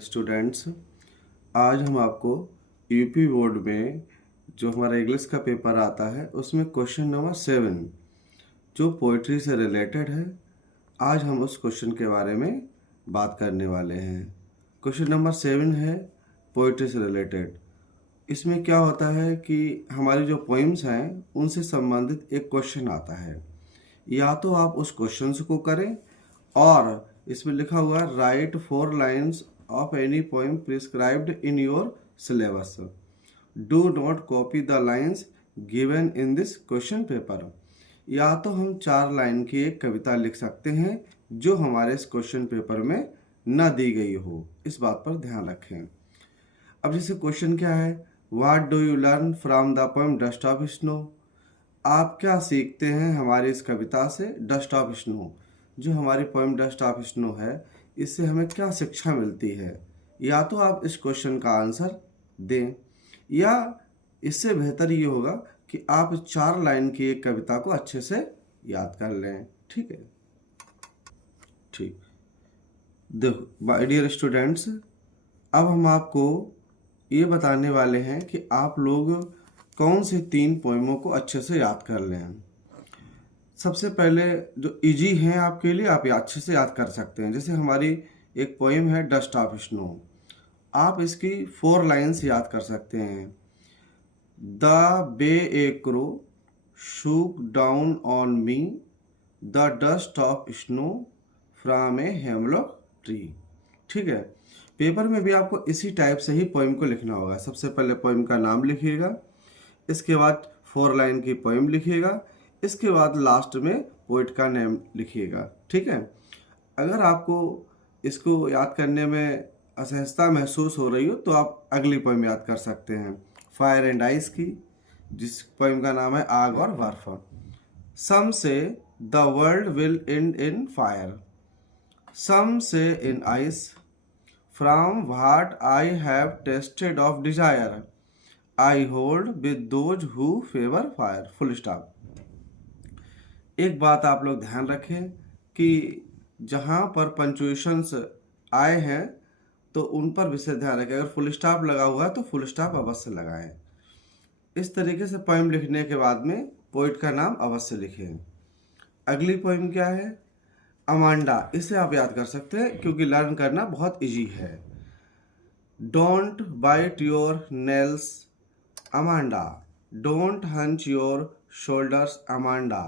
Students, आज हम आपको यूपी बोर्ड में जो हमारा इंग्लिश का पेपर आता है उसमें क्वेश्चन नंबर 7 जो पोइट्री से रिलेटेड है, आज हम उस क्वेश्चन के बारे में बात करने वाले हैं। क्वेश्चन नंबर 7 है पोइट्री से रिलेटेड। इसमें क्या होता है कि हमारी जो पोइम्स हैं उनसे संबंधित एक क्वेश्चन आता है। या तो आप उस क्वेश्चन को करें और इसमें लिखा हुआ है right 4 lines of any poem prescribed in your syllabus. Do not copy the lines given in this question paper. या तो हम 4 लाइन की एक कविता लिख सकते हैं जो हमारे इस क्वेश्चन पेपर में न दी गई हो, इस बात पर ध्यान रखें। अब जैसे क्वेश्चन क्या है, what do you learn from the poem dust of snow. आप क्या सीखते हैं हमारी इस कविता से डस्ट ऑफ स्नो। जो हमारी पोएम डस्ट ऑफ स्नो है, इससे हमें क्या शिक्षा मिलती है। या तो आप इस क्वेश्चन का आंसर दें या इससे बेहतर ये होगा कि आप 4 लाइन की एक कविता को अच्छे से याद कर लें। ठीक है, ठीक। देखो माय डियर स्टूडेंट्स, अब हम आपको ये बताने वाले हैं कि आप लोग कौन से 3 पोएमों को अच्छे से याद कर लें। सबसे पहले जो इजी हैं आपके लिए, आप अच्छे से याद कर सकते हैं। जैसे हमारी एक पोएम है डस्ट ऑफ स्नो, आप इसकी 4 लाइन्स याद कर सकते हैं। The way a crow shook down on me the dust of snow from a hemlock tree. ठीक है, पेपर में भी आपको इसी टाइप से ही पोएम को लिखना होगा। सबसे पहले पोएम का नाम लिखिएगा, इसके बाद 4 लाइन की पोएम लिखिएगा, इसके बाद लास्ट में पोइट का नेम लिखिएगा। ठीक है, अगर आपको इसको याद करने में असहजता महसूस हो रही हो तो आप अगली पोएम याद कर सकते हैं, फायर एंड आइस की, जिस पोएम का नाम है आग और बर्फ। Some say the world will end in fire, some say in ice, from what I have tasted of desire, I hold with those who favour fire. Full stop. एक बात आप लोग ध्यान रखें कि जहाँ पर पंक्चुएशंस आए हैं तो उन पर विशेष ध्यान रखें। अगर फुल स्टॉप लगा हुआ है तो फुल स्टॉप अवश्य लगाएं। इस तरीके से पोएम लिखने के बाद में पोइट का नाम अवश्य लिखें। अगली पोएम क्या है, अमांडा। इसे आप याद कर सकते हैं क्योंकि लर्न करना बहुत इजी है। Don't bite your nails Amanda, don't hunch your shoulders Amanda,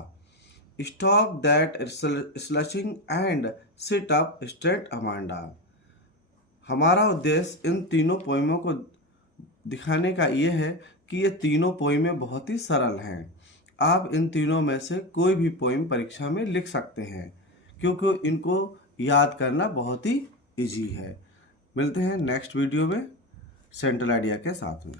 stop that slouching and sit up straight Amanda. हमारा उद्देश्य इन तीनों पोएमों को दिखाने का ये है कि ये तीनों पोएमें बहुत ही सरल हैं। आप इन तीनों में से कोई भी पोएम परीक्षा में लिख सकते हैं क्योंकि इनको याद करना बहुत ही इजी है। मिलते हैं नेक्स्ट वीडियो में सेंट्रल आइडिया के साथ में।